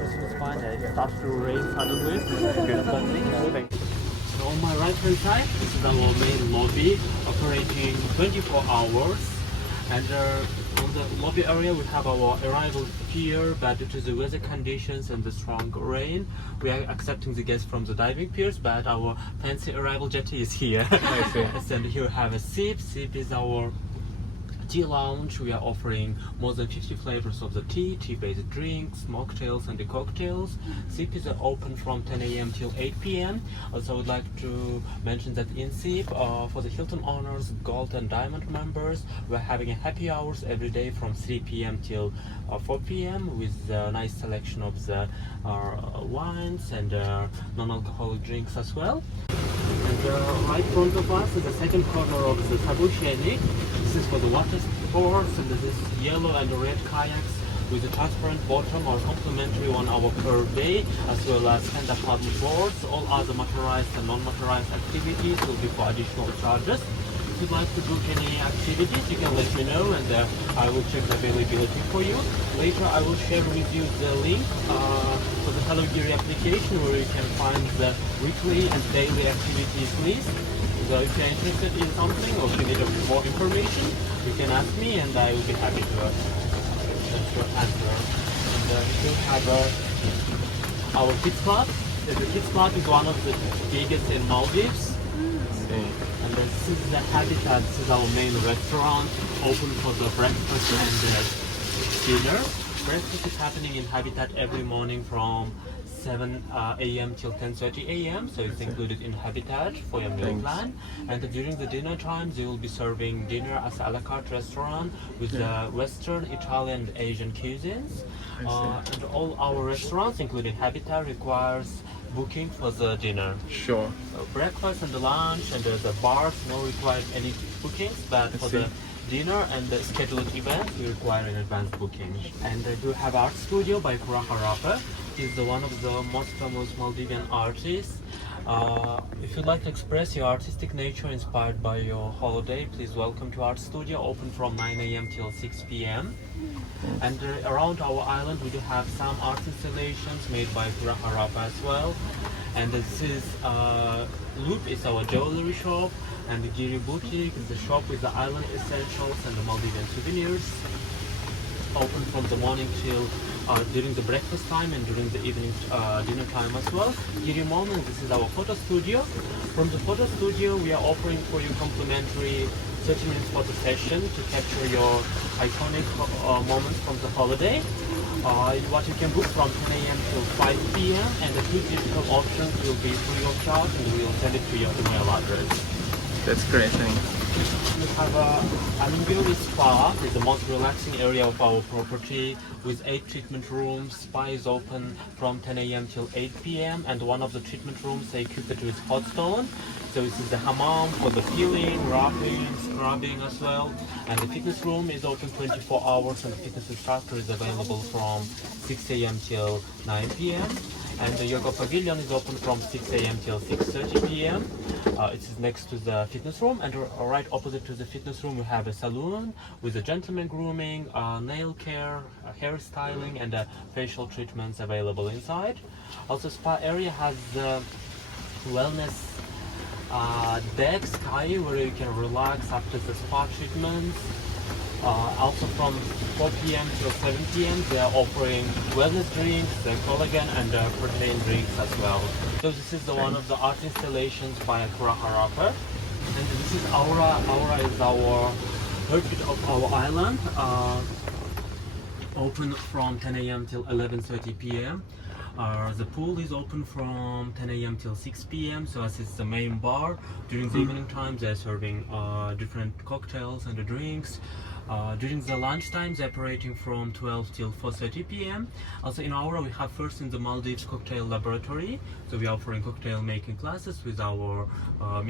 Everything is fine. It starts to rain suddenly. Moving. So on my right hand side, this is our main lobby, operating 24 hours. And on the lobby area, we have our arrival pier, but due to the weather conditions and the strong rain, we are accepting the guests from the diving piers, but our fancy arrival jetty is here. I see. And here we have a sip. Sip is our tea lounge. We are offering more than 50 flavors of the tea-based drinks, mocktails and the cocktails. SIP is open from 10 a.m. till 8 p.m. Also, I would like to mention that in SIP, for the Hilton Honors, Gold and Diamond members, we're having a happy hours every day from 3 p.m. till 4 p.m. with a nice selection of the wines and non-alcoholic drinks as well. And right in front of us is the second corner of the Tabusheni. This is for the water sports, and this is yellow and red kayaks with a transparent bottom are complimentary on our per day, as well as stand-up paddle boards. All other motorized and non-motorized activities will be for additional charges. If you'd like to book any activities, you can let me know, and I will check the availability for you. Later, I will share with you the link for the Hello Geary application, where you can find the weekly and daily activities list. So if you're interested in something or if you need more information, you can ask me, and I will be happy to answer. And we have our kids club. The kids club is one of the biggest in Maldives. And this is the Habitat. This is our main restaurant, open for the breakfast and dinner. Breakfast is happening in Habitat every morning from 7 a.m. till 10:30 a.m. So it's included in Habitat for your meal plan. And during the dinner times, they will be serving dinner as a la carte restaurant with Western, Italian, and Asian cuisines. And all our restaurants, including Habitat, requires booking for the dinner. Sure. So breakfast and the lunch and the bars no require any bookings, but for the dinner and the scheduled events we require an advance booking. And I do have art studio by Abba. He's one of the most famous Maldivian artists. If you'd like to express your artistic nature inspired by your holiday, please welcome to art studio, open from 9 a.m. till 6 p.m. And around our island we do have some art installations made by Harappa as well. And this is Loop is our jewelry shop, and the Giri Boutique is the shop with the island essentials and the Maldivian souvenirs. Open from the morning till during the breakfast time and during the evening dinner time as well. Giri Moment, this is our photo studio. From the photo studio we are offering for you complimentary 30 minutes photo session to capture your iconic moments from the holiday. What you can book from 10 a.m. till 5 p.m. and the two digital options will be free of charge, and we will send it to your email address. That's great, thanks. We have Amingiri Spa. It's the most relaxing area of our property with 8 treatment rooms. Spa is open from 10 a.m. till 8 p.m. and one of the treatment rooms they equip it with hot stone. So this is the hammam for the peeling, rubbing, scrubbing as well. And the fitness room is open 24 hours, and the fitness instructor is available from 6 a.m. till 9 p.m. And the yoga pavilion is open from 6 a.m. till 6:30 p.m. It is next to the fitness room, and right opposite to the fitness room we have a salon with a gentleman grooming, nail care, hair styling, and facial treatments available inside. Also, spa area has the wellness deck sky where you can relax after the spa treatments. Also from 4 p.m. to 7 p.m. they are offering wellness drinks, the collagen and protein drinks as well. So this is one of the art installations by Harappa. And this is Aura. Aura is our heartbeat of our island. Open from 10 a.m. till 11:30 p.m. The pool is open from 10 a.m. till 6 p.m. So as it's the main bar, during the evening time they're serving different cocktails and drinks. During the lunch time they're operating from 12 till 4:30 p.m. Also in Aura we have first in the Maldives cocktail laboratory. So we're offering cocktail making classes with our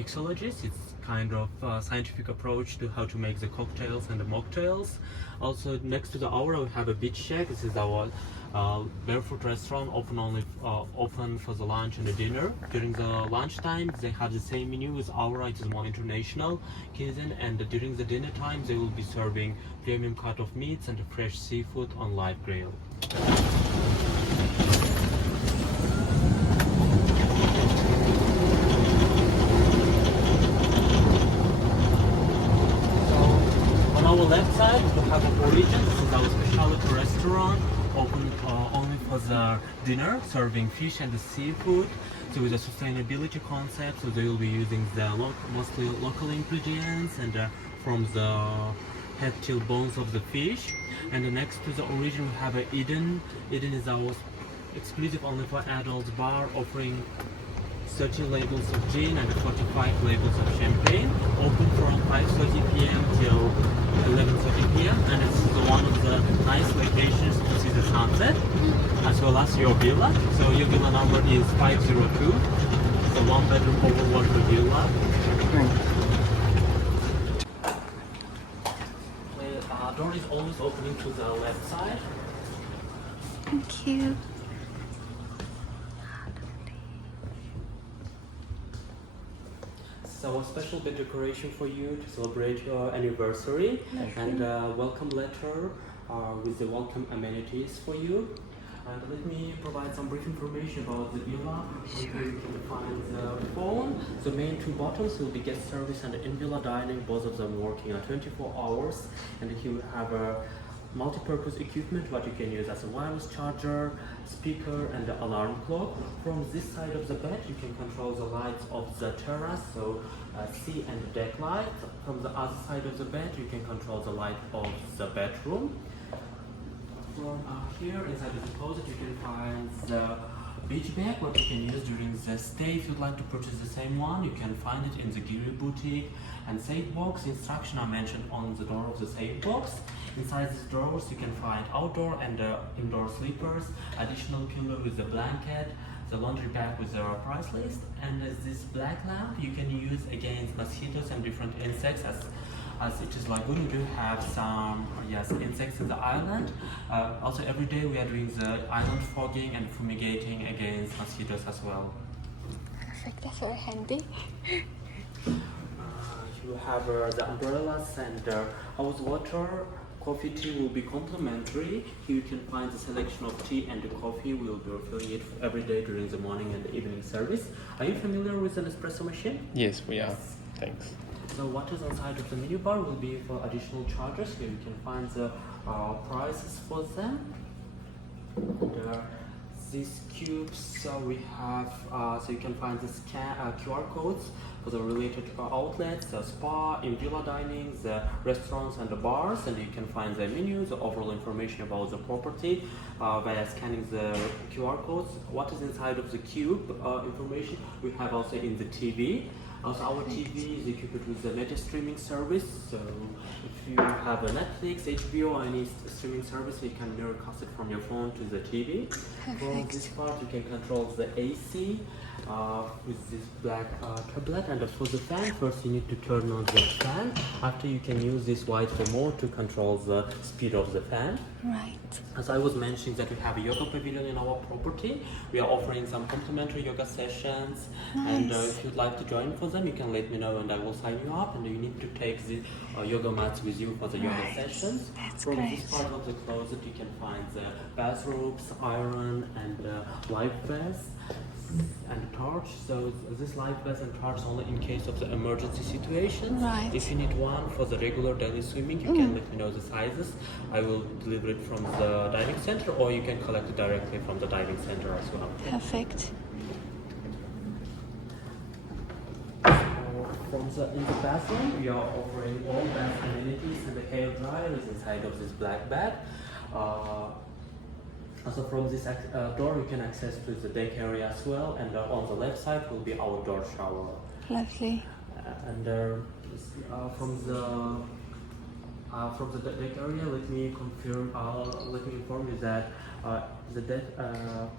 mixologists. It's kind of scientific approach to how to make the cocktails and the mocktails. Also next to the Aura we have a beach shack. This is our barefoot restaurant, open for the lunch and the dinner. During the lunch time they have the same menu with Aura. It is more international cuisine, and during the dinner time they will be serving premium cut of meats and fresh seafood on live grill. for the dinner, serving fish and the seafood. So with a sustainability concept, so they will be using the mostly local ingredients and from the head till bones of the fish. And next to the origin we have a Eden. Eden is our exclusive only for adults bar, offering 30 labels of gin and 45 labels of champagne. Open from 5:30 p.m. till 11:30 p.m. and it's one of the nice locations to see the sunset, as well as your villa. So your villa number is 502. It's a one-bedroom overwater villa. The door is always opening to the left side. Thank you. So a special bed decoration for you to celebrate your anniversary, and a welcome letter with the welcome amenities for you. And let me provide some brief information about the villa. Here you can find the phone. The main two buttons will be guest service and in-villa dining, both of them working 24 hours. And here we have a multi-purpose equipment what you can use as a wireless charger, speaker and the alarm clock. From this side of the bed you can control the lights of the terrace, so sea and deck lights. From the other side of the bed you can control the light of the bedroom. From here inside the closet you can find the beach bag what you can use during the stay. If you'd like to purchase the same one, you can find it in the Giri boutique. And safe box instruction are mentioned on the door of the safe box. Inside these drawers you can find outdoor and indoor sleepers, additional pillow with the blanket, the laundry bag with the price list, and this black lamp you can use against mosquitoes and different insects, as it is lagoon. We do have some insects in the island. Also every day we are doing the island fogging and fumigating against mosquitoes as well. Perfect, that's very handy. You have the umbrellas and house water. Coffee, tea will be complimentary. Here you can find the selection of tea and the coffee. We will be refilling it every day during the morning and the evening service. Are you familiar with an espresso machine? Yes, we are. Thanks. So what is inside of the menu bar will be for additional charges. Here you can find the prices for them. And, these cubes we have, so you can find the QR codes for the related outlets, the spa, in-villa dining, the restaurants and the bars, and you can find the menu, the overall information about the property via scanning the QR codes. What is inside of the cube information we have also in the TV. Also our TV is equipped with the media streaming service, so if you have a Netflix, HBO or any streaming service, you can mirrorcast it from your phone to the TV. From this part you can control the AC with this black tablet, and for the fan, first you need to turn on the fan. After you can use this white remote to control the speed of the fan. Right. As I was mentioning that we have a yoga pavilion in our property. We are offering some complimentary yoga sessions. Nice. And if you'd like to join for them, you can let me know and I will sign you up. And you need to take the yoga mats with you for the yoga sessions. That's From great. this part of the closet you can find the bathrobes, iron and life vest and torch. So this life vest and torch only in case of the emergency situations. Right. If you need one for the regular daily swimming, you can let me know the sizes. I will deliver it from the diving center, or you can collect it directly from the diving center as well. Perfect. In the bathroom, we are offering all bath amenities, and the hair dryer is inside of this black bag. Also from this door you can access to the deck area as well, and on the left side will be outdoor shower. Lovely. And from the deck area, let me inform you that the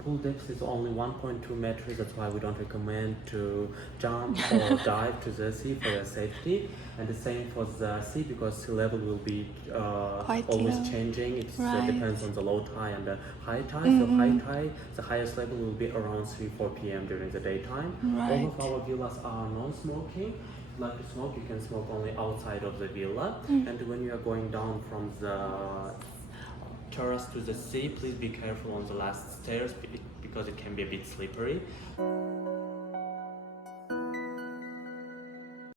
pool depth is only 1.2 meters. That's why we don't recommend to jump or dive to the sea for your safety. And the same for the sea, because sea level will be always low. changing. It Right. depends on the low tide and the high tide. So high tide, the highest level will be around 3-4 p.m. during the daytime. Right. All of our villas are non-smoking. If you like to smoke, you can smoke only outside of the villa. And when you are going down from the terrace to the sea, please be careful on the last stairs because it can be a bit slippery.